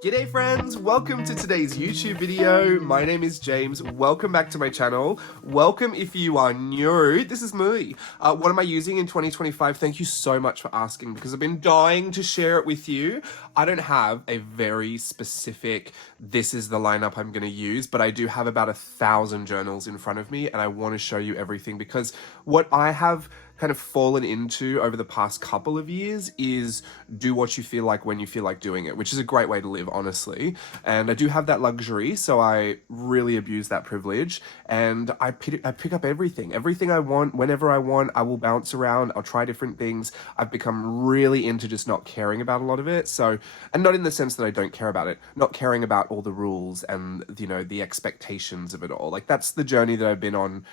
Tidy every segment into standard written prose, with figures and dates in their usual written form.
G'day friends, welcome to today's YouTube video. My name is James. Welcome back to my channel. Welcome if you are new. This is me. What am I using in 2025? Thank you so much for asking because I've been dying to share it with you. I don't have a very specific, this is the lineup I'm going to use, but I do have about 1,000 journals in front of me and I want to show you everything because what I have kind of fallen into over the past couple of years is do what you feel like when you feel like doing it, which is a great way to live, honestly. And I do have that luxury, so I really abuse that privilege. And I pick up everything I want, whenever I want. I will bounce around, I'll try different things. I've become really into just not caring about a lot of it. So, and not in the sense that I don't care about it, not caring about all the rules and, you know, the expectations of it all. Like, that's the journey that I've been on.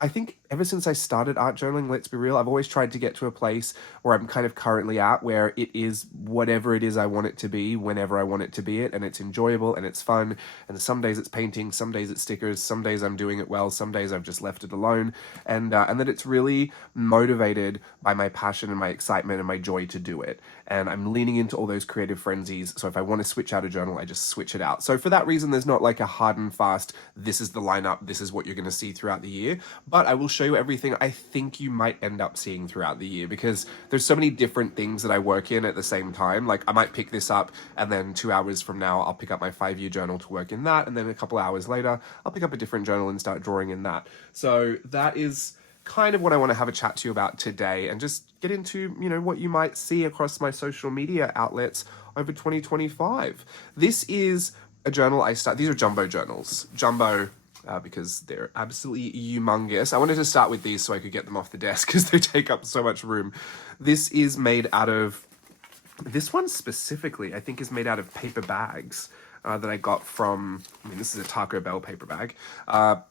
I think ever since I started art journaling, let's be real, I've always tried to get to a place where I'm kind of currently at, where it is whatever it is I want it to be, whenever I want it to be it, and it's enjoyable and it's fun. And some days it's painting, some days it's stickers, some days I'm doing it well, some days I've just left it alone. And that it's really motivated by my passion and my excitement and my joy to do it. And I'm leaning into all those creative frenzies. So if I want to switch out a journal, I just switch it out. So for that reason, there's not like a hard and fast, this is the lineup, this is what you're going to see throughout the year. But I will show you everything I think you might end up seeing throughout the year because there's so many different things that I work in at the same time. Like I might pick this up and then 2 hours from now, I'll pick up my 5-year journal to work in that. And then a couple hours later, I'll pick up a different journal and start drawing in that. So that is kind of what I want to have a chat to you about today and just get into, you know, what you might see across my social media outlets over 2025. This is a journal these are jumbo journals. Jumbo, because they're absolutely humongous. I wanted to start with these so I could get them off the desk because they take up so much room. This is made out of, this one specifically, I think is made out of paper bags that I got from, I mean, this is a Taco Bell paper bag.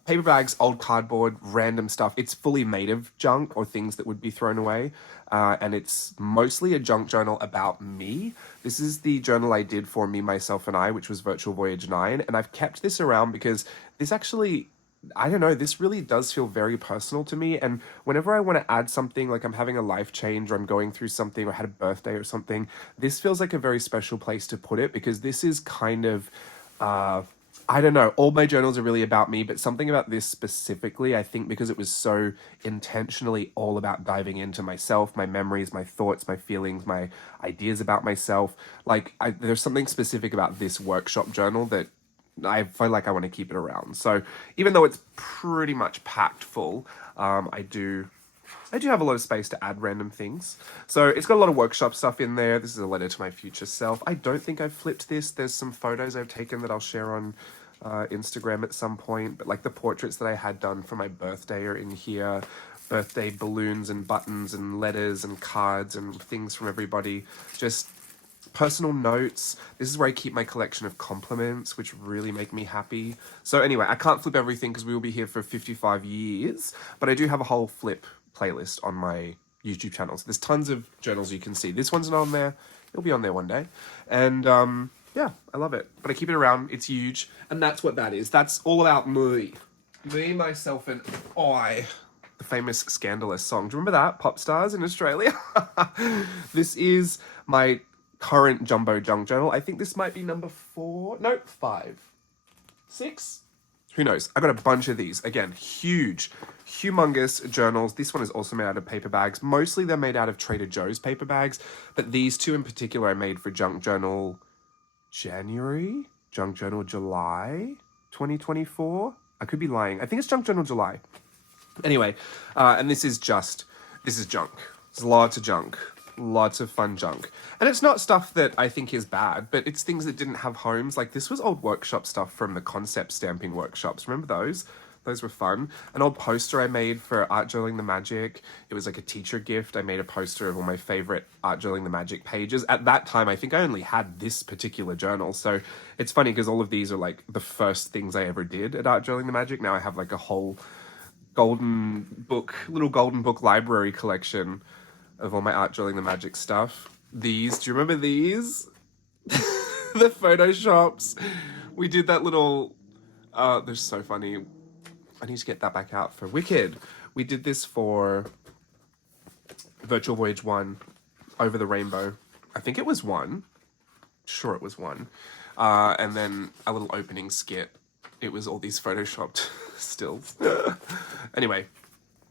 Paper bags, old cardboard, random stuff. It's fully made of junk or things that would be thrown away. And it's mostly a junk journal about me. This is the journal I did for Me, Myself, and I, which was Virtual Voyage 9. And I've kept this around because this actually, I don't know, this really does feel very personal to me. And whenever I want to add something, like I'm having a life change or I'm going through something or had a birthday or something, this feels like a very special place to put it because this is kind of, I don't know, all my journals are really about me, but something about this specifically, I think because it was so intentionally all about diving into myself, my memories, my thoughts, my feelings, my ideas about myself. Like there's something specific about this workshop journal that I feel like I want to keep it around. So even though it's pretty much packed full, I do have a lot of space to add random things. So it's got a lot of workshop stuff in there. This is a letter to my future self. I don't think I've flipped this. There's some photos I've taken that I'll share on Instagram at some point. But like the portraits that I had done for my birthday are in here. Birthday balloons and buttons and letters and cards and things from everybody. Just personal notes. This is where I keep my collection of compliments, which really make me happy. So anyway, I can't flip everything because we will be here for 55 years, but I do have a whole flip playlist on my YouTube channel. So there's tons of journals you can see. This one's not on there. It'll be on there one day. And yeah, I love it. But I keep it around. It's huge. And that's what that is. That's all about me. Me, myself, and I. The famous Scandalous song. Do you remember that? Pop stars in Australia. This is my current jumbo junk journal. I think this might be number 4. No, 5. 6? Who knows? I got a bunch of these. Again, huge, humongous journals. This one is also made out of paper bags. Mostly they're made out of Trader Joe's paper bags, but these two in particular I made for Junk Journal January, Junk Journal July 2024. I could be lying. I think it's Junk Journal July. Anyway, and this is junk. There's lots of junk. Lots of fun junk. And it's not stuff that I think is bad, but it's things that didn't have homes. Like this was old workshop stuff from the concept stamping workshops. Remember those? Those were fun. An old poster I made for Art Journaling the Magic. It was like a teacher gift. I made a poster of all my favorite Art Journaling the Magic pages. At that time, I think I only had this particular journal. So it's funny because all of these are like the first things I ever did at Art Journaling the Magic. Now I have like a whole little golden book library collection of all my Art Journaling the Magic stuff. These, do you remember these? The photoshops. We did that little, they're so funny. I need to get that back out for Wicked. We did this for Virtual Voyage 1, Over the Rainbow. I think it was 1. sure it was one. And then a little opening skit. It was all these photoshopped stills. Anyway,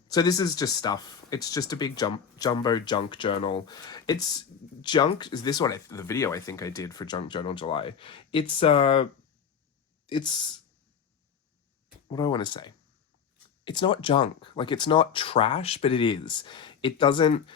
so this is just stuff. It's just a big jumbo junk journal. It's junk. Is this one? The video I think I did for Junk Journal July. It's what do I want to say? It's not junk. Like, it's not trash, but it is. It doesn't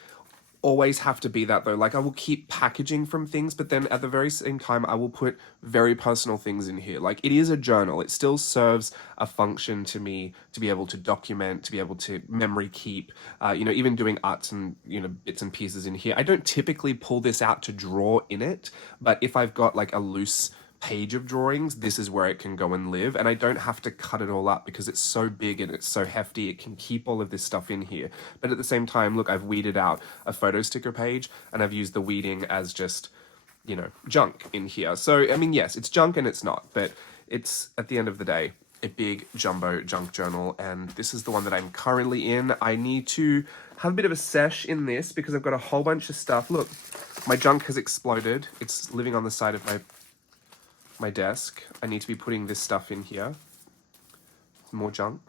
always have to be that though. Like, I will keep packaging from things, but then at the very same time I will put very personal things in here. Like, it is a journal. It still serves a function to me to be able to document, to be able to memory keep, even doing arts and bits and pieces in here. I don't typically pull this out to draw in it, but if I've got like a loose page of drawings, this is where it can go and live, and I don't have to cut it all up because it's so big and it's so hefty. It can keep all of this stuff in here, but at the same time, look, I've weeded out a photo sticker page and I've used the weeding as just junk in here. So I mean, yes, it's junk and it's not, but it's, at the end of the day, a big jumbo junk journal, and this is the one that I'm currently in. I need to have a bit of a sesh in this because I've got a whole bunch of stuff. Look, my junk has exploded. It's living on the side of my desk. I need to be putting this stuff in here. More junk.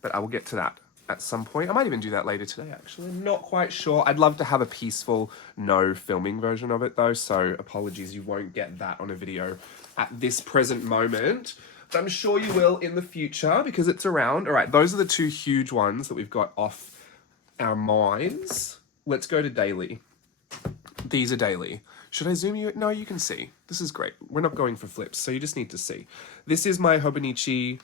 But I will get to that at some point. I might even do that later today, actually. I'm not quite sure. I'd love to have a peaceful, no filming version of it, though. So apologies, you won't get that on a video at this present moment. But I'm sure you will in the future because it's around. All right, those are the two huge ones that we've got off our minds. Let's go to daily. These are daily. Should I zoom you? No, you can see. This is great. We're not going for flips, so you just need to see. This is my Hobonichi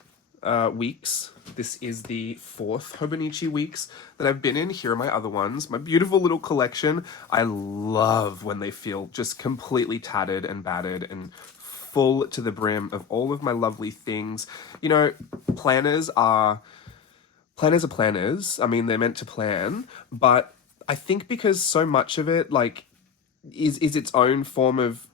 weeks. This is the 4th Hobonichi weeks that I've been in. Here are my other ones. My beautiful little collection. I love when they feel just completely tattered and battered and full to the brim of all of my lovely things. Planners are planners. I mean, they're meant to plan, but I think because so much of it, like, is its own form of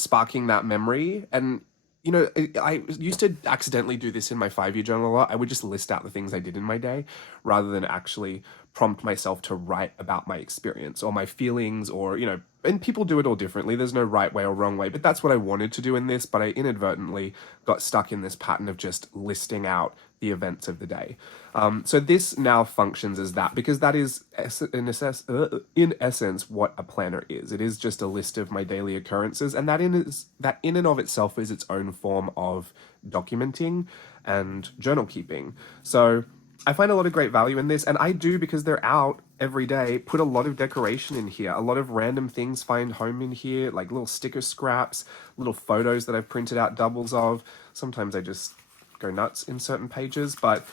sparking that memory. And I used to accidentally do this in my 5-year journal a lot. I would just list out the things I did in my day rather than actually prompt myself to write about my experience or my feelings, or and people do it all differently. There's no right way or wrong way, but that's what I wanted to do in this, but I inadvertently got stuck in this pattern of just listing out the events of the day. So this now functions as that, because that is in essence what a planner is. It is just a list of my daily occurrences, and that in and of itself is its own form of documenting and journal keeping. So I find a lot of great value in this, and I do, because they're out every day, put a lot of decoration in here. A lot of random things find home in here, like little sticker scraps, little photos that I've printed out doubles of. Sometimes I just go nuts in certain pages, but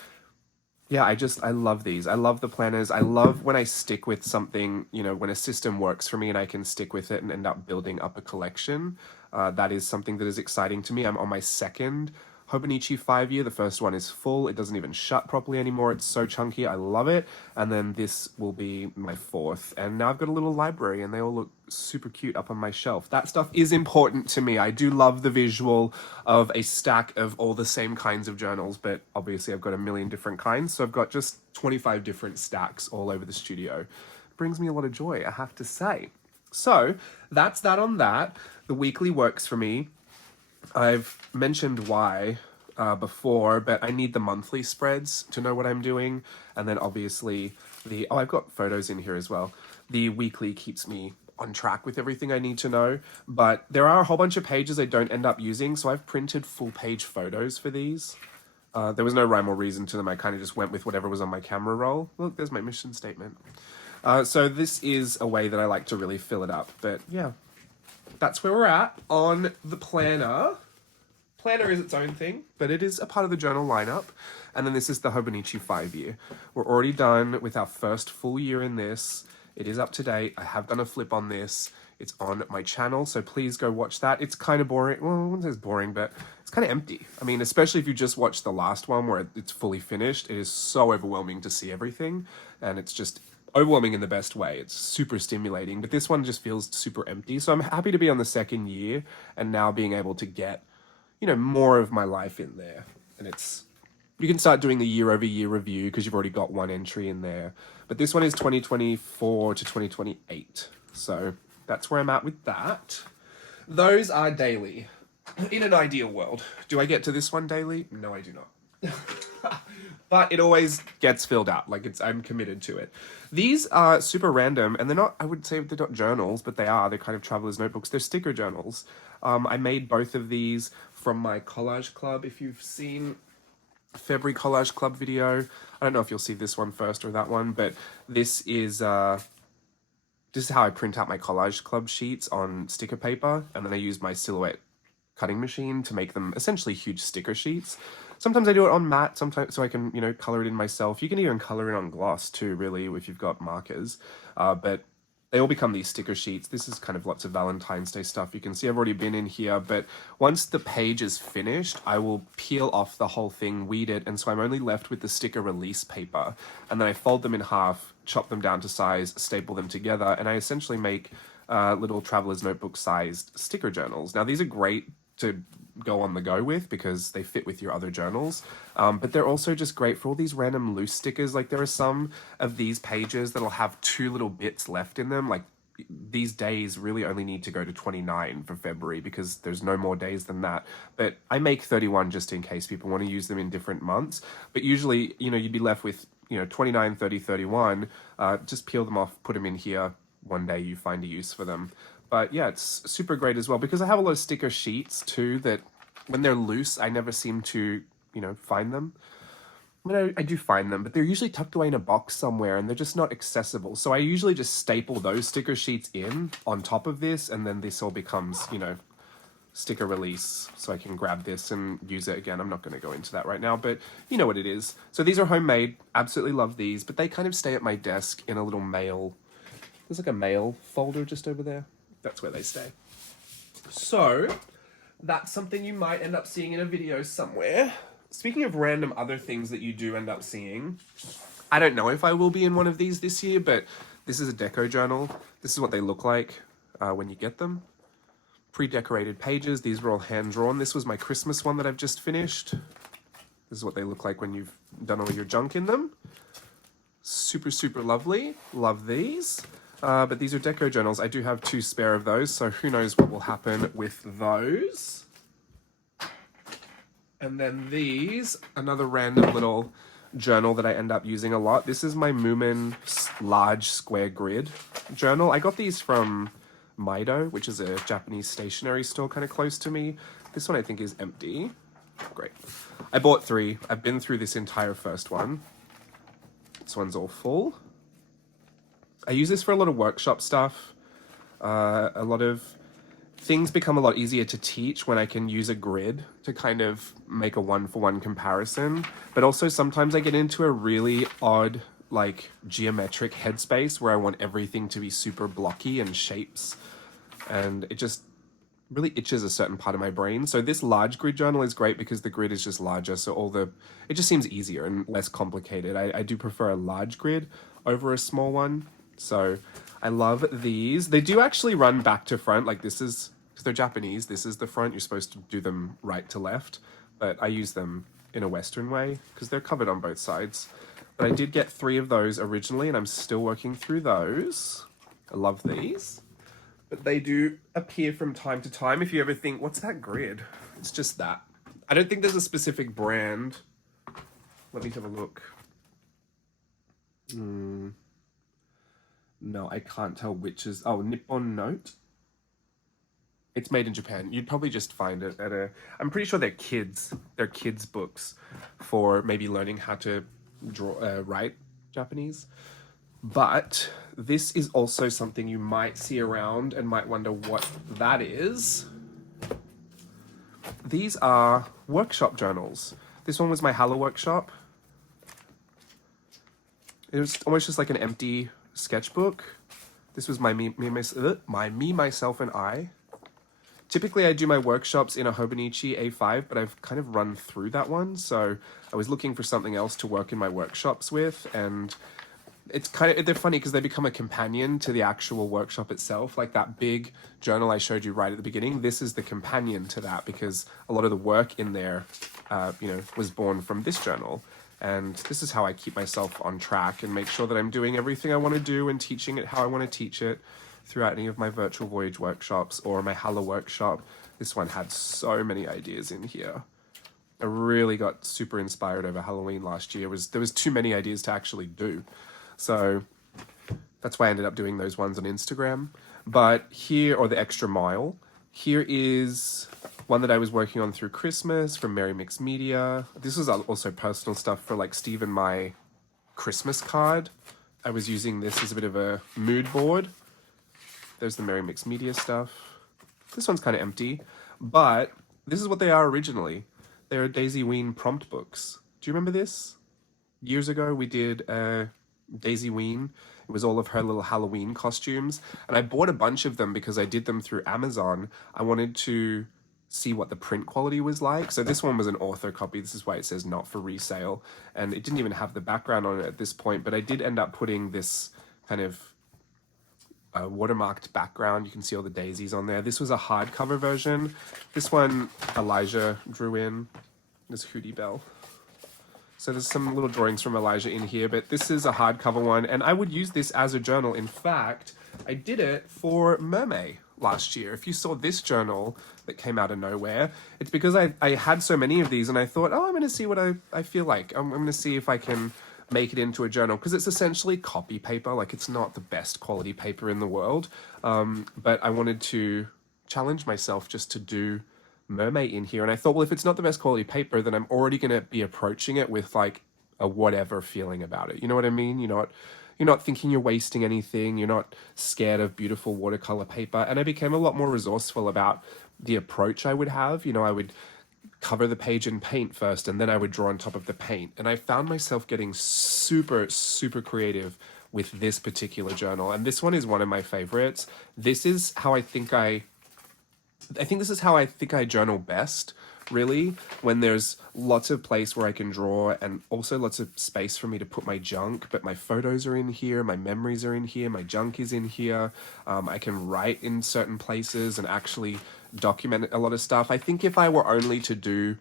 yeah, I love these. I love the planners. I love when I stick with something, when a system works for me and I can stick with it and end up building up a collection. That is something that is exciting to me. I'm on my 2nd Hobonichi 5-year. The first one is full. It doesn't even shut properly anymore. It's so chunky. I love it. And then this will be my 4th. And now I've got a little library and they all look super cute up on my shelf. That stuff is important to me. I do love the visual of a stack of all the same kinds of journals, but obviously I've got a million different kinds. So I've got just 25 different stacks all over the studio. It brings me a lot of joy, I have to say. So that's that on that. The weekly works for me. I've mentioned why before, but I need the monthly spreads to know what I'm doing. And then obviously I've got photos in here as well. The weekly keeps me on track with everything I need to know, but there are a whole bunch of pages I don't end up using. So I've printed full page photos for these. There was no rhyme or reason to them. I kind of just went with whatever was on my camera roll. Look, there's my mission statement. So this is a way that I like to really fill it up, but yeah. That's where we're at on the planner. Planner is its own thing, but it is a part of the journal lineup. And then this is the Hobonichi 5-year. We're already done with our first full year in this. It is up to date. I have done a flip on this. It's on my channel, so please go watch that. It's kind of boring. Well, I wouldn't say it's boring, but it's kind of empty. I mean, especially if you just watch the last one where it's fully finished. It is so overwhelming to see everything, and it's just overwhelming in the best way. It's super stimulating, but this one just feels super empty. So I'm happy to be on the 2nd year and now being able to get, more of my life in there. And you can start doing the year-over-year review because you've already got one entry in there. But this one is 2024 to 2028. So that's where I'm at with that. Those are daily. In an ideal world. Do I get to this one daily? No, I do not. But it always gets filled out. Like I'm committed to it. These are super random, and they're not, I would say they're not journals, but they are. They're kind of traveler's notebooks. They're sticker journals. I made both of these from my collage club. If you've seen February collage club video, I don't know if you'll see this one first or that one, but this is how I print out my collage club sheets on sticker paper, and then I use my silhouette cutting machine to make them essentially huge sticker sheets. Sometimes I do it on matte, sometimes so I can, color it in myself. You can even color it on gloss too, really, if you've got markers. But they all become these sticker sheets. This is kind of lots of Valentine's Day stuff. You can see I've already been in here, but once the page is finished, I will peel off the whole thing, weed it, and so I'm only left with the sticker release paper. And then I fold them in half, chop them down to size, staple them together, and I essentially make little traveler's notebook sized sticker journals. Now these are great to go on the go with because they fit with your other journals, but they're also just great for all these random loose stickers. Like there are some of these pages that'll have 2 little bits left in them. Like these days really only need to go to 29 for February because there's no more days than that, but I make 31 just in case people want to use them in different months. But usually, you'd be left with 29, 30, 31. Just peel them off, put them in here. One day you find a use for them. But yeah, it's super great as well because I have a lot of sticker sheets too that when they're loose, I never seem to, find them. I do find them, but they're usually tucked away in a box somewhere and they're just not accessible. So I usually just staple those sticker sheets in on top of this, and then this all becomes, sticker release. So I can grab this and use it again. I'm not going to go into that right now, but you know what it is. So these are homemade. Absolutely love these, but they kind of stay at my desk in a little mail. There's like a mail folder just over there. That's where they stay. So that's something you might end up seeing in a video somewhere. Speaking of random other things that you do end up seeing, I don't know if I will be in one of these this year, but this is a deco journal. This is what they look like when you get them. Pre-decorated pages. These were all hand-drawn. This was my Christmas one that I've just finished. This is what they look like when you've done all your junk in them. Super, super lovely. Love these. But these are deco journals. I do have 2 spare of those, so who knows what will happen with those. And then these, another random little journal that I end up using a lot. This is my Moomin large square grid journal. I got these from Maido, which is a Japanese stationery store kind of close to me. This one I think is empty. Great. I bought 3. I've been through this entire first one. This one's all full. I use this for a lot of workshop stuff. A lot of things become a lot easier to teach when I can use a grid to kind of make a one-for-one comparison. But also sometimes I get into a really odd, like, geometric headspace where I want everything to be super blocky and shapes. And it just really itches a certain part of my brain. So this large grid journal is great because the grid is just larger. So it just seems easier and less complicated. I do prefer a large grid over a small one. So I love these. They do actually run back to front. Like this is, because they're Japanese, this is the front. You're supposed to do them right to left, but I use them in a Western way because they're covered on both sides. But I did get 3 of those originally and I'm still working through those. I love these. But they do appear from time to time. If you ever think, what's that grid? It's just that. I don't think there's a specific brand. Let me have a look. No, I can't tell which is... Oh, Nippon Note. It's made in Japan. You'd probably just find it at a... I'm pretty sure they're kids. They're kids' books for maybe learning how to write Japanese. But this is also something you might see around and might wonder what that is. These are workshop journals. This one was my Halla workshop. It was almost just like an empty sketchbook. This was my me, myself, and I. Typically, I do my workshops in a Hobonichi A5, but I've kind of run through that one. So I was looking for something else to work in my workshops with, and it's they're funny because they become a companion to the actual workshop itself. Like that big journal I showed you right at the beginning, this is the companion to that because a lot of the work in there, was born from this journal. And this is how I keep myself on track and make sure that I'm doing everything I want to do and teaching it how I want to teach it. throughout any of my virtual voyage workshops or my Halo workshop. This one had so many ideas in here. I really got super inspired over Halloween last year. There was too many ideas to actually do. So that's why I ended up doing those ones on Instagram. But here, or the extra mile, here is one that I was working on through Christmas from Merry Mix Media. This was also personal stuff for like Steve and my Christmas card. I was using this as a bit of a mood board. There's the Merry Mix Media stuff. This one's kind of empty, but this is what they are originally. They're Daisy Ween prompt books. Do you remember this? Years ago, we did Daisy Ween. It was all of her little Halloween costumes. And I bought a bunch of them because I did them through Amazon. I wanted to see what the print quality was like. So this one was an author copy. This is why it says not for resale. And it didn't even have the background on it at this point, but I did end up putting this kind of watermarked background. You can see all the daisies on there. This was a hardcover version. This one Elijah drew in. There's Hootie Bell. So there's some little drawings from Elijah in here, but this is a hardcover one, and I would use this as a journal. In fact, I did it for Mermaid last year. If you saw this journal that came out of nowhere, it's because I had so many of these, and I thought, oh, I'm going to see what I feel like. I'm going to see if I can make it into a journal, because it's essentially copy paper. Like, it's not the best quality paper in the world, but I wanted to challenge myself just to do Mermaid in here. And I thought, well, if it's not the best quality paper, then I'm already going to be approaching it with like a whatever feeling about it. You know what I mean? You're not thinking you're wasting anything. You're not scared of beautiful watercolor paper. And I became a lot more resourceful about the approach I would have. I would cover the page in paint first, and then I would draw on top of the paint. And I found myself getting super, super creative with this particular journal. And this one is one of my favorites. This is how I think this is how I think I journal best, really, when there's lots of place where I can draw and also lots of space for me to put my junk, but my photos are in here, my memories are in here, my junk is in here. I can write in certain places and actually document a lot of stuff. I think if I were only to do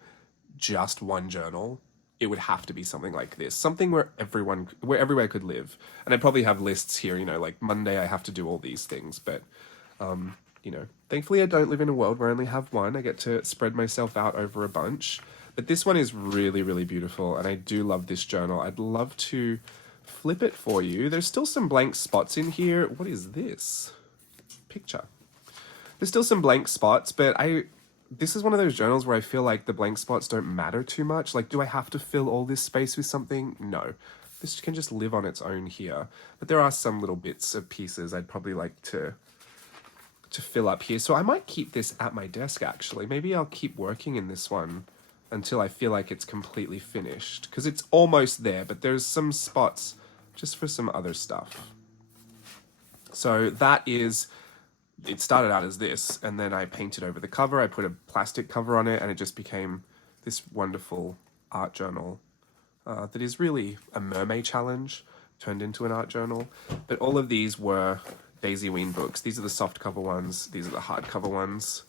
just one journal, it would have to be something like this, something where everywhere could live. And I'd probably have lists here, like Monday I have to do all these things, but thankfully I don't live in a world where I only have one. I get to spread myself out over a bunch. But this one is really, really beautiful, and I do love this journal. I'd love to flip it for you. There's still some blank spots in here. What is this? Picture. There's still some blank spots, but this is one of those journals where I feel like the blank spots don't matter too much. Like, do I have to fill all this space with something? No. This can just live on its own here. But there are some little bits of pieces I'd probably like to fill up here. So I might keep this at my desk, actually. Maybe I'll keep working in this one until I feel like it's completely finished, because it's almost there, but there's some spots just for some other stuff. So it started out as this, and then I painted over the cover. I put a plastic cover on it, and it just became this wonderful art journal that is really a mermaid challenge turned into an art journal. But all of these were Daisy Ween books. These are the soft cover ones. These are the hard cover ones.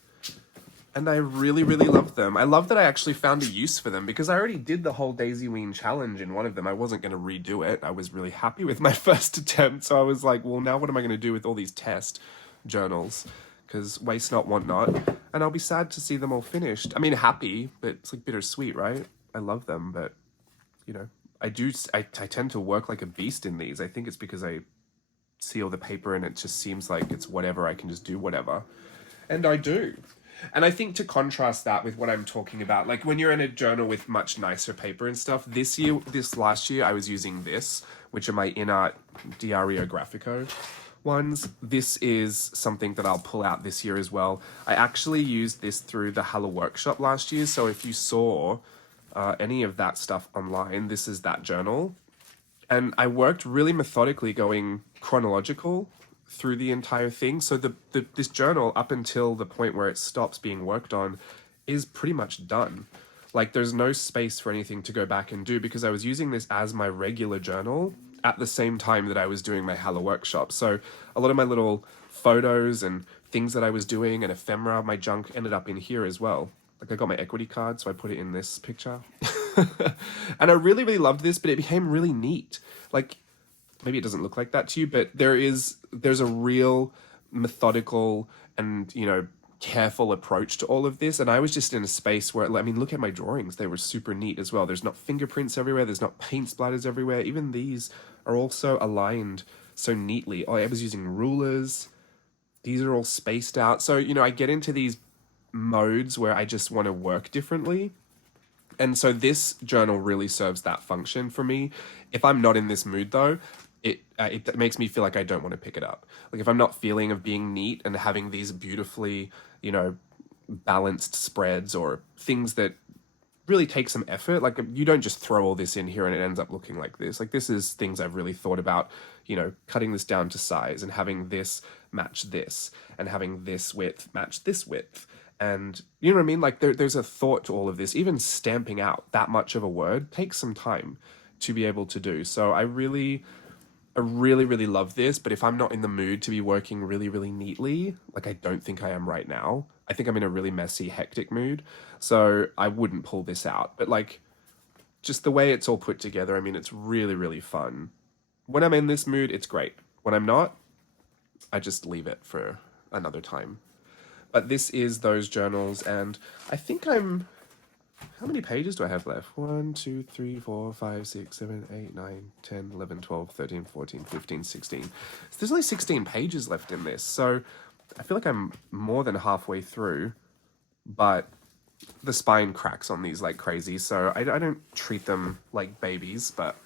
And I really, really love them. I love that I actually found a use for them, because I already did the whole Daisy Ween challenge in one of them. I wasn't going to redo it. I was really happy with my first attempt. So I was like, well, now what am I going to do with all these test journals? Because waste not, want not. And I'll be sad to see them all finished. I mean, happy, but it's like bittersweet, right? I love them, but I tend to work like a beast in these. I think it's because I see all the paper and it just seems like it's whatever. I can just do whatever. And I do. And I think to contrast that with what I'm talking about, like when you're in a journal with much nicer paper and stuff, this last year, I was using this, which are my InArt Diario Graphico ones. This is something that I'll pull out this year as well. I actually used this through the Halo workshop last year. So if you saw any of that stuff online, this is that journal. And I worked really methodically, going chronological through the entire thing. So this journal, up until the point where it stops being worked on, is pretty much done. Like, there's no space for anything to go back and do, because I was using this as my regular journal at the same time that I was doing my Halo workshop. So a lot of my little photos and things that I was doing and ephemera, my junk, ended up in here as well. Like, I got my equity card, so I put it in this picture. And I really, really loved this, but it became really neat. Like, maybe it doesn't look like that to you, but there's a real methodical and, you know, careful approach to all of this. And I was just in a space where, I mean, look at my drawings. They were super neat as well. There's not fingerprints everywhere. There's not paint splatters everywhere. Even these are also aligned so neatly. Oh, I was using rulers. These are all spaced out. So, you know, I get into these modes where I just want to work differently. And so this journal really serves that function for me. If I'm not in this mood though, it makes me feel like I don't want to pick it up. Like if I'm not feeling of being neat and having these beautifully, you know, balanced spreads or things that really take some effort, like you don't just throw all this in here and it ends up looking like this. Like this is things I've really thought about, you know, cutting this down to size and having this match this and having this width match this width. And you know what I mean? Like there's a thought to all of this. Even stamping out that much of a word takes some time to be able to do. So I really love this, but if I'm not in the mood to be working really neatly, like I don't think I am right now. I think I'm in a really messy, hectic mood, so I wouldn't pull this out. But like, just the way it's all put together, I mean, it's really fun. When I'm in this mood, it's great. When I'm not, I just leave it for another time. But this is those journals, and I think I'm... How many pages do I have left? 1, 2, 3, 4, 5, 6, 7, 8, 9, 10, 11, 12, 13, 14, 15, 16. So there's only 16 pages left in this. So I feel like I'm more than halfway through, but the spine cracks on these like crazy. So I don't treat them like babies, but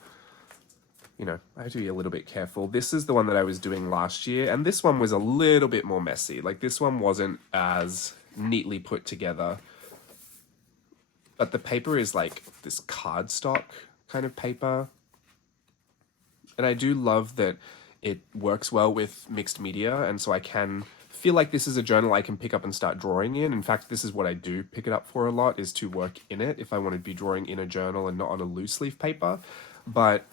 you know, I have to be a little bit careful. This is the one that I was doing last year, and this one was a little bit more messy. Like this one wasn't as neatly put together. But the paper is like this cardstock kind of paper. And I do love that it works well with mixed media. And so I can feel like this is a journal I can pick up and start drawing in. In fact, this is what I do pick it up for a lot, is to work in it if I want to be drawing in a journal and not on a loose leaf paper. But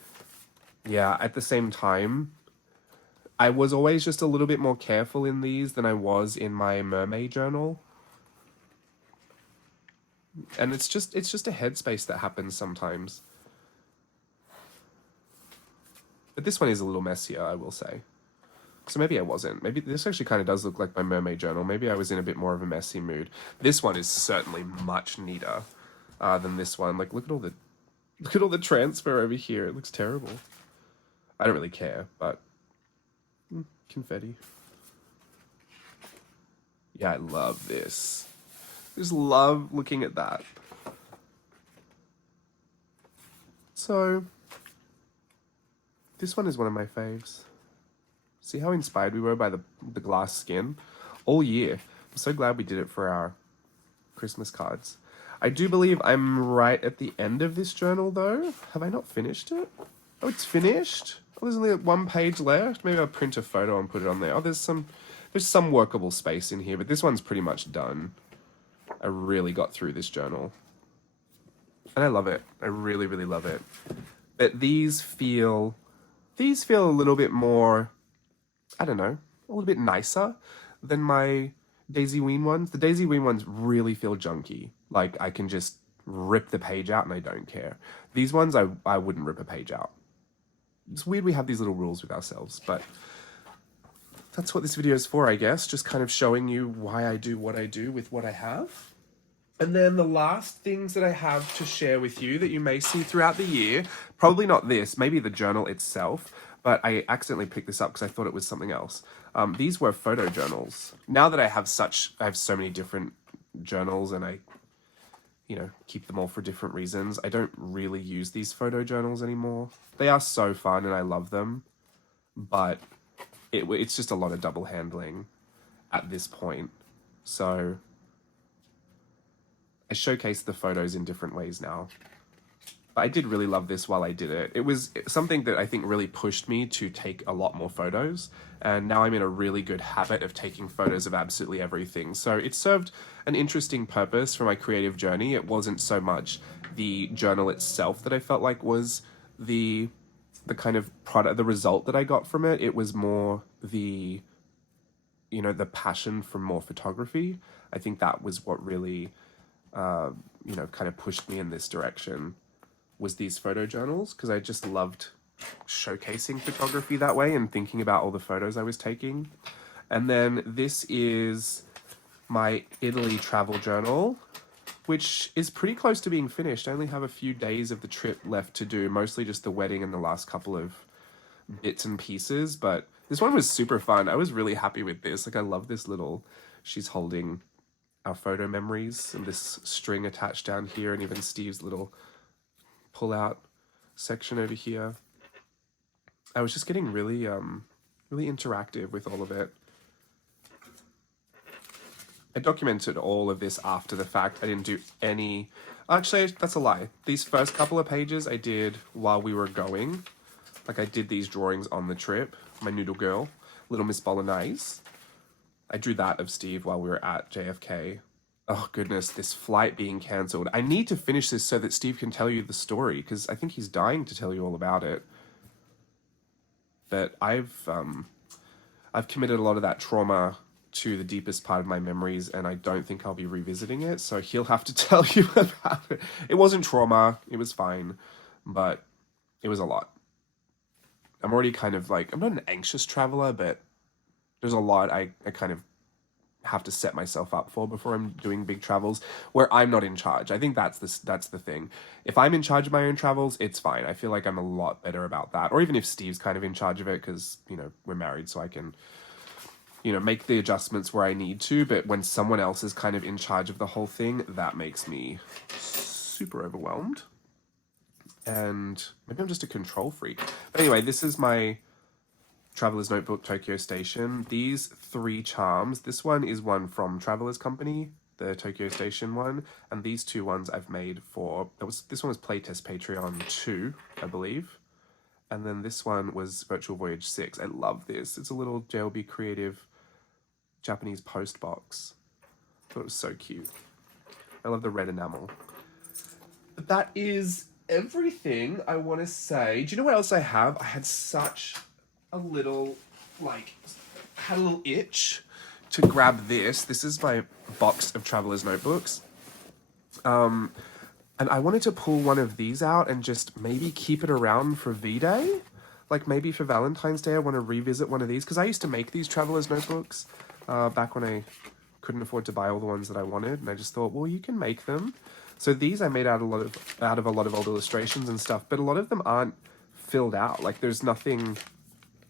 yeah, at the same time, I was always just a little bit more careful in these than I was in my mermaid journal. And it's just a headspace that happens sometimes. But this one is a little messier, I will say. So maybe I wasn't. Maybe this actually kind of does look like my mermaid journal. Maybe I was in a bit more of a messy mood. This one is certainly much neater than this one. Like look at all the transfer over here. It looks terrible. I don't really care, but confetti. Yeah, I love this. Just love looking at that. So, this one is one of my faves. See how inspired we were by the glass skin? All year. I'm so glad we did it for our Christmas cards. I do believe I'm right at the end of this journal though. Have I not finished it? Oh, it's finished? Oh, there's only one page left. Maybe I'll print a photo and put it on there. Oh, there's some workable space in here, but this one's pretty much done. I really got through this journal. And I love it. I really love it. But these feel a little bit more, I don't know, a little bit nicer than my Daisy Ween ones. The Daisy Ween ones really feel junky. Like I can just rip the page out and I don't care. These ones, I wouldn't rip a page out. It's weird we have these little rules with ourselves, but that's what this video is for, I guess. Just kind of showing you why I do what I do with what I have. And then the last things that I have to share with you that you may see throughout the year, probably not this, maybe the journal itself, but I accidentally picked this up because I thought it was something else. These were photo journals. Now that I have so many different journals and I, you know, keep them all for different reasons, I don't really use these photo journals anymore. They are so fun and I love them, but it's just a lot of double handling at this point. So I showcase the photos in different ways now. But I did really love this while I did it. It was something that I think really pushed me to take a lot more photos. And now I'm in a really good habit of taking photos of absolutely everything. So it served an interesting purpose for my creative journey. It wasn't so much the journal itself that I felt like was the kind of product, the result that I got from it. It was more the, you know, the passion for more photography. I think that was what really, you know, kind of pushed me in this direction, was these photo journals, because I just loved showcasing photography that way and thinking about all the photos I was taking. And then this is my Italy travel journal, which is pretty close to being finished. I only have a few days of the trip left to do, mostly just the wedding and the last couple of bits and pieces, but this one was super fun. I was really happy with this. Like, I love this little, she's holding our photo memories and this string attached down here, and even Steve's little pull-out section over here. I was just getting really, really interactive with all of it. I documented all of this after the fact. I didn't do any... Actually, that's a lie. These first couple of pages I did while we were going. Like, I did these drawings on the trip. My noodle girl, Little Miss Bolognese. I drew that of Steve while we were at JFK. Oh, goodness, this flight being cancelled. I need to finish this so that Steve can tell you the story, because I think he's dying to tell you all about it. But I've committed a lot of that trauma to the deepest part of my memories, and I don't think I'll be revisiting it, so he'll have to tell you about it. It wasn't trauma, it was fine, but it was a lot. I'm already kind of like, I'm not an anxious traveler, but there's a lot I kind of have to set myself up for before I'm doing big travels where I'm not in charge. I think that's the thing. If I'm in charge of my own travels, it's fine. I feel like I'm a lot better about that. Or even if Steve's kind of in charge of it, because, you know, we're married, so I can, you know, make the adjustments where I need to. But when someone else is kind of in charge of the whole thing, that makes me super overwhelmed. And maybe I'm just a control freak. But anyway, this is my Traveler's Notebook Tokyo Station. These 3 charms, this one is one from Traveler's Company, the Tokyo Station one, and these 2 ones I've made for, this one was Playtest Patreon 2, I believe, and then this one was Virtual Voyage 6. I love this. It's a little jlbCREATIVE Japanese post box. I thought it was so cute. I love the red enamel. But that is everything I want to say. Do you know what else I have? I had such a little, had a little itch to grab this. This is my box of Traveler's Notebooks. And I wanted to pull one of these out and just maybe keep it around for V-Day. Like, maybe for Valentine's Day I want to revisit one of these, because I used to make these Traveler's Notebooks back when I couldn't afford to buy all the ones that I wanted, and I just thought, well, you can make them. So these I made out of a lot of old illustrations and stuff, but a lot of them aren't filled out. Like, there's nothing,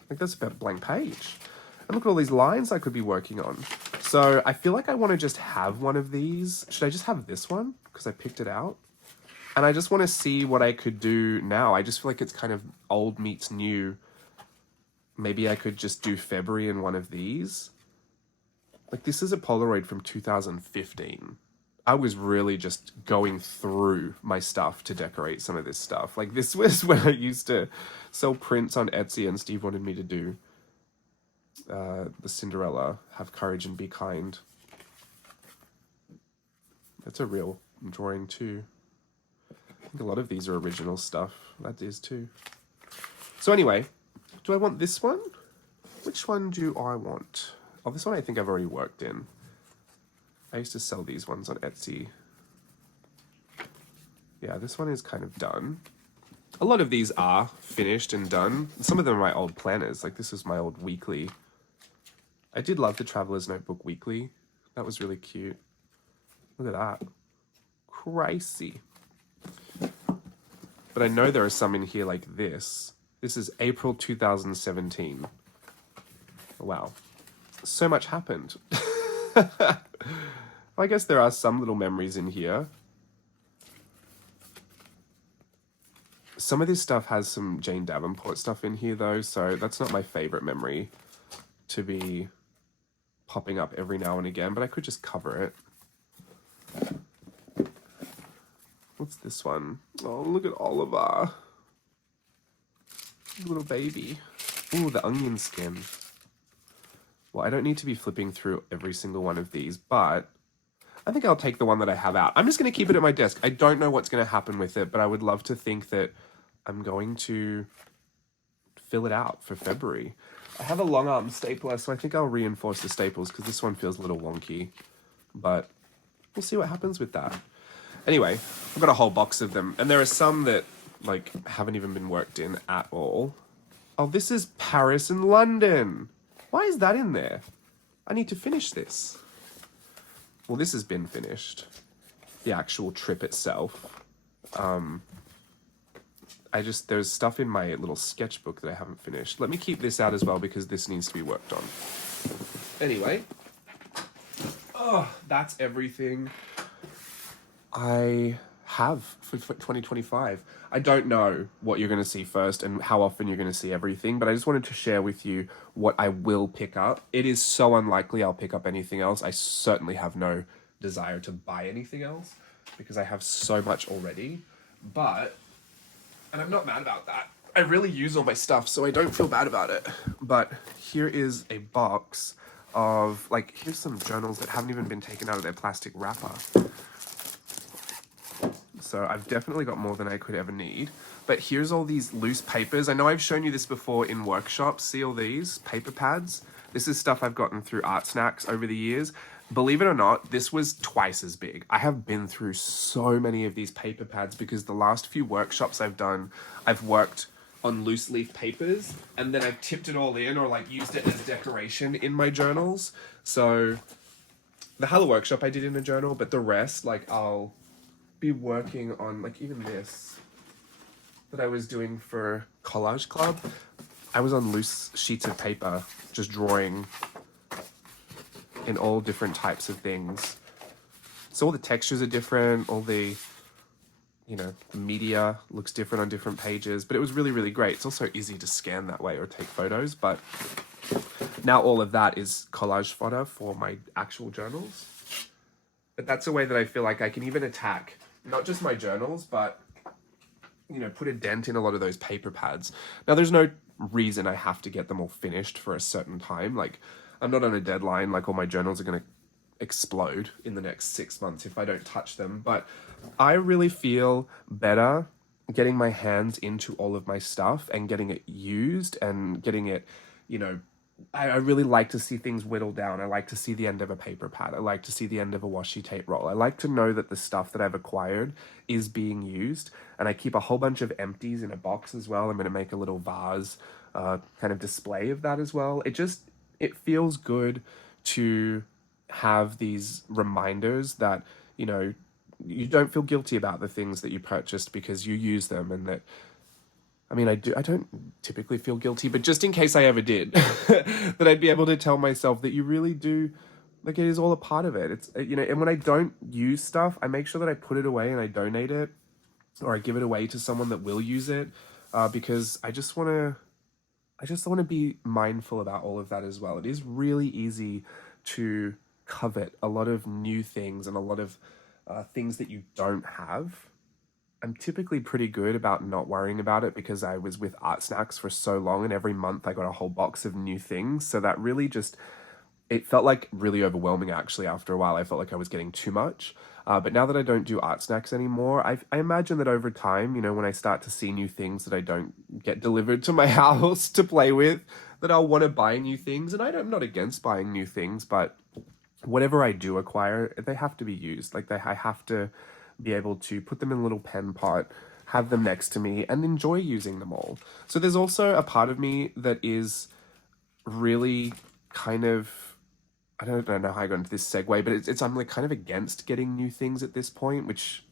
like, that's a blank page. And look at all these lines I could be working on. So I feel like I want to just have one of these. Should I just have this one? Because I picked it out. And I just want to see what I could do now. I just feel like it's kind of old meets new. Maybe I could just do February in one of these. Like, this is a Polaroid from 2015. I was really just going through my stuff to decorate some of this stuff. Like, this was when I used to sell prints on Etsy, and Steve wanted me to do the Cinderella, Have Courage and Be Kind. That's a real drawing too. I think a lot of these are original stuff. That is too. So anyway, do I want this one? Which one do I want? Oh, this one I think I've already worked in. I used to sell these ones on Etsy. Yeah, this one is kind of done. A lot of these are finished and done. Some of them are my old planners. Like, this is my old weekly. I did love the Traveler's Notebook weekly. That was really cute. Look at that. Crazy. But I know there are some in here like this. This is April 2017. Wow. So much happened. I guess there are some little memories in here. Some of this stuff has some Jane Davenport stuff in here, though, so that's not my favorite memory to be popping up every now and again, but I could just cover it. What's this one? Oh, look at Oliver. Little baby. Ooh, the onion skin. Well, I don't need to be flipping through every single one of these, but I think I'll take the one that I have out. I'm just going to keep it at my desk. I don't know what's going to happen with it, but I would love to think that I'm going to fill it out for February. I have a long arm stapler, so I think I'll reinforce the staples because this one feels a little wonky, but we'll see what happens with that. Anyway, I've got a whole box of them, and there are some that, like, haven't even been worked in at all. Oh, this is Paris and London. Why is that in there? I need to finish this. Well, this has been finished. The actual trip itself. There's stuff in my little sketchbook that I haven't finished. Let me keep this out as well because this needs to be worked on. Anyway, that's everything I have for 2025. I don't know what you're going to see first and how often you're going to see everything, but I just wanted to share with you what I will pick up. It is so unlikely I'll pick up anything else. I certainly have no desire to buy anything else because I have so much already, and I'm not mad about that. I really use all my stuff, so I don't feel bad about it. But here is a box of, here's some journals that haven't even been taken out of their plastic wrapper. So I've definitely got more than I could ever need. But here's all these loose papers. I know I've shown you this before in workshops. See all these paper pads? This is stuff I've gotten through Art Snacks over the years. Believe it or not, this was twice as big. I have been through so many of these paper pads because the last few workshops I've done, I've worked on loose leaf papers and then I've tipped it all in or used it as decoration in my journals. So the Hello workshop I did in a journal, but the rest, I'll be working on, even this that I was doing for Collage Club. I was on loose sheets of paper, just drawing in all different types of things. So all the textures are different, all the, the media looks different on different pages, but it was really, really great. It's also easy to scan that way or take photos, but now all of that is collage fodder for my actual journals. But that's a way that I feel like I can even attack not just my journals, but, put a dent in a lot of those paper pads. Now, there's no reason I have to get them all finished for a certain time. I'm not on a deadline, all my journals are going to explode in the next 6 months if I don't touch them. But I really feel better getting my hands into all of my stuff and getting it used and getting it, I really like to see things whittled down. I like to see the end of a paper pad. I like to see the end of a washi tape roll. I like to know that the stuff that I've acquired is being used. And I keep a whole bunch of empties in a box as well. I'm going to make a little vase kind of display of that as well. It feels good to have these reminders that, you don't feel guilty about the things that you purchased because you use them and that, I don't typically feel guilty, but just in case I ever did, that I'd be able to tell myself that you really do, it is all a part of it. It's, and when I don't use stuff, I make sure that I put it away and I donate it or I give it away to someone that will use it because I just want to be mindful about all of that as well. It is really easy to covet a lot of new things and a lot of things that you don't have. I'm typically pretty good about not worrying about it because I was with Art Snacks for so long and every month I got a whole box of new things. So that really it felt like really overwhelming actually after a while. I felt like I was getting too much. But now that I don't do Art Snacks anymore, I imagine that over time, when I start to see new things that I don't get delivered to my house to play with, that I'll want to buy new things. And I'm not against buying new things, but whatever I do acquire, they have to be used. I have to be able to put them in a little pen pot, have them next to me, and enjoy using them all. So there's also a part of me that is really kind of, I don't know how I got into this segue, but I'm kind of against getting new things at this point, which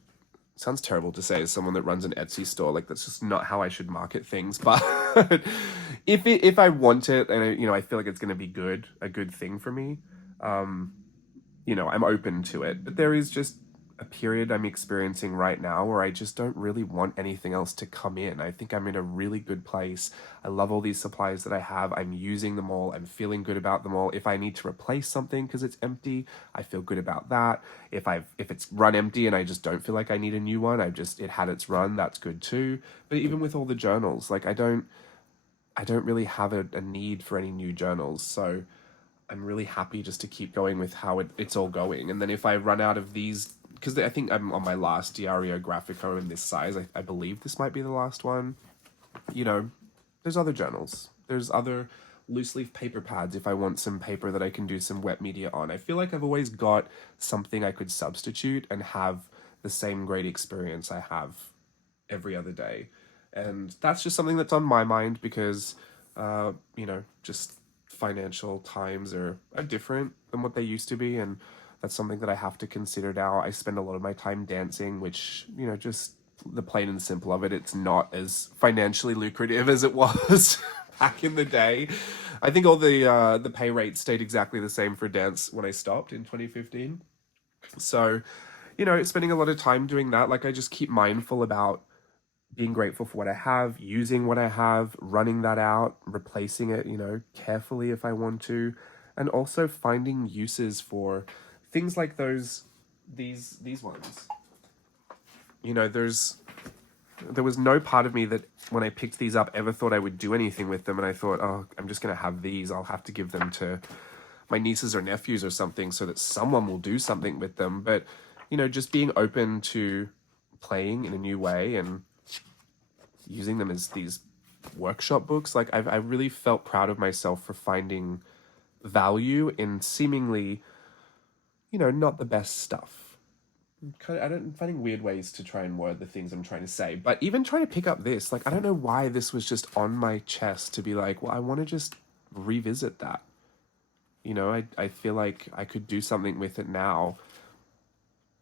sounds terrible to say as someone that runs an Etsy store. That's just not how I should market things. But if I want it and I feel like it's going to be a good thing for me, I'm open to it. But there is just a period I'm experiencing right now where I just don't really want anything else to come in. I think I'm in a really good place. I love all these supplies that I have. I'm using them all. I'm feeling good about them all. If I need to replace something because it's empty, I feel good about that. If it's run empty and I just don't feel like I need a new one, it had its run, that's good too. But even with all the journals, I don't really have a need for any new journals. So I'm really happy just to keep going with how it's all going. And then if I run out of these, because I think I'm on my last diario graphico in this size, I believe this might be the last one. There's other journals. There's other loose leaf paper pads if I want some paper that I can do some wet media on. I feel like I've always got something I could substitute and have the same great experience I have every other day. And that's just something that's on my mind because, just financial times are different than what they used to be, and that's something that I have to consider now. I spend a lot of my time dancing, which, you know, just the plain and simple of it, it's not as financially lucrative as it was back in the day. I think all the pay rates stayed exactly the same for dance when I stopped in 2015. So, you know, spending a lot of time doing that, like I just keep mindful about being grateful for what I have, using what I have, running that out, replacing it, you know, carefully if I want to, and also finding uses for things like these ones. You know, there was no part of me that when I picked these up ever thought I would do anything with them, and I thought, oh, I'm just gonna have these. I'll have to give them to my nieces or nephews or something so that someone will do something with them. But, you know, just being open to playing in a new way and using them as these workshop books, like I really felt proud of myself for finding value in seemingly, you know, not the best stuff. I'm finding weird ways to try and word the things I'm trying to say, but even trying to pick up this, like, I don't know why this was just on my chest to be like, well, I want to just revisit that. You know, I feel like I could do something with it now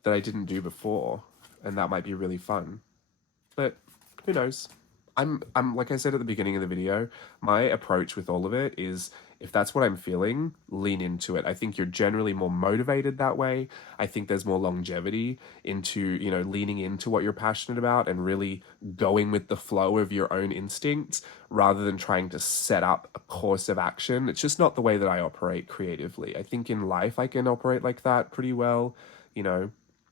that I didn't do before, and that might be really fun. But who knows? I'm like I said at the beginning of the video, my approach with all of it is if that's what I'm feeling, lean into it. I think you're generally more motivated that way. I think there's more longevity into, you know, leaning into what you're passionate about and really going with the flow of your own instincts rather than trying to set up a course of action. It's just not the way that I operate creatively. I think in life I can operate like that pretty well, you know.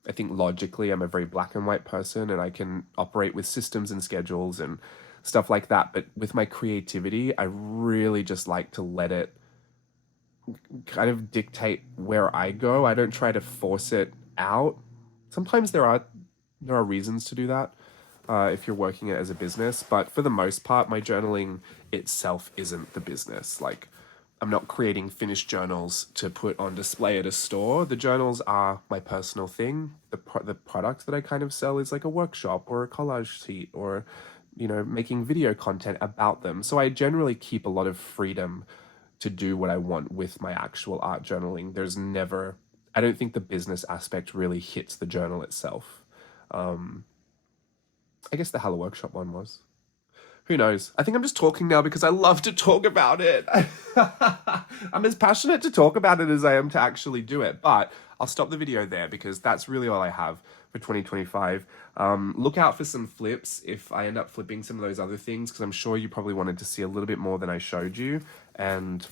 I think logically I'm a very black and white person and I can operate with systems and schedules and stuff like that. But with my creativity, I really just like to let it kind of dictate where I go. I don't try to force it out. Sometimes there are reasons to do that if you're working it as a business, but for the most part, my journaling itself isn't the business. Like, I'm not creating finished journals to put on display at a store. The journals are my personal thing. The product that I kind of sell is like a workshop or a collage sheet or, you know, making video content about them. So I generally keep a lot of freedom to do what I want with my actual art journaling. There's never, I don't think the business aspect really hits the journal itself. I guess the Hello Workshop one was. Who knows? I think I'm just talking now because I love to talk about it. I'm as passionate to talk about it as I am to actually do it. But I'll stop the video there because that's really all I have for 2025. Look out for some flips if I end up flipping some of those other things, because I'm sure you probably wanted to see a little bit more than I showed you. And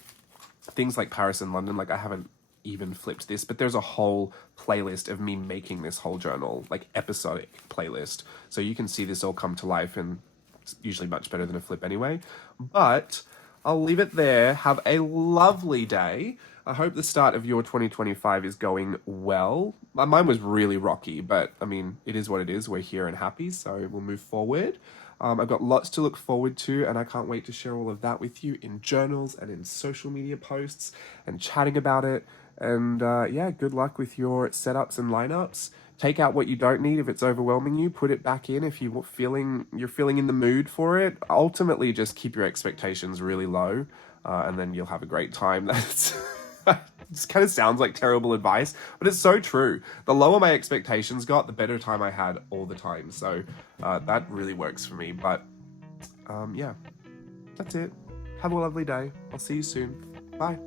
things like Paris and London, like I haven't even flipped this, but there's a whole playlist of me making this whole journal, like episodic playlist. So you can see this all come to life, and it's usually much better than a flip anyway. But I'll leave it there. Have a lovely day. I hope the start of your 2025 is going well. Mine was really rocky, but I mean, it is what it is. We're here and happy, so we'll move forward. I've got lots to look forward to, and I can't wait to share all of that with you in journals and in social media posts and chatting about it. And yeah, good luck with your setups and lineups. Take out what you don't need if it's overwhelming you. Put it back in if you're feeling in the mood for it. Ultimately, just keep your expectations really low, and then you'll have a great time. That's this kind of sounds like terrible advice, but it's so true. The lower my expectations got, the better time I had all the time. So that really works for me. But yeah, that's it. Have a lovely day. I'll see you soon. Bye.